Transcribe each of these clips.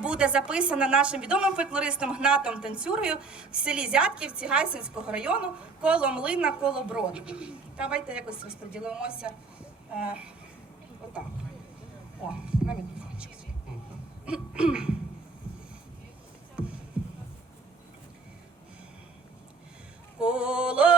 буде записана нашим відомим фольклористом Гнатом Танцюрою в селі Зятківці Гайсинського району коло Млина, коло Броду. Давайте якось розподілимося. Е, отак. О, на. Коло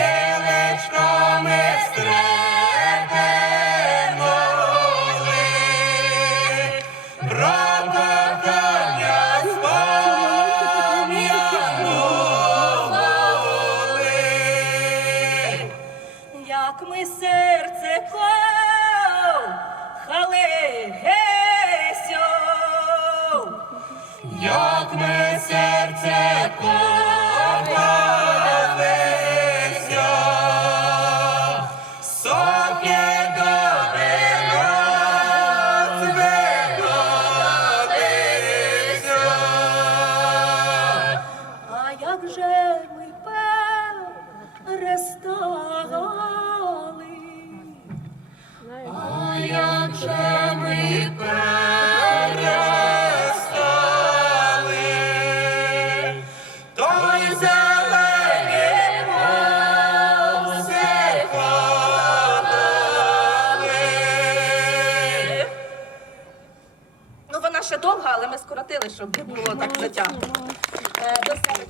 як ми серце кохали гесю. Як ми серце вина. А як же ми А як же ми перестали, то й зелені повсихали. Ну, вона ще довга, але ми скоротили, щоб не було так затягнуто. Е,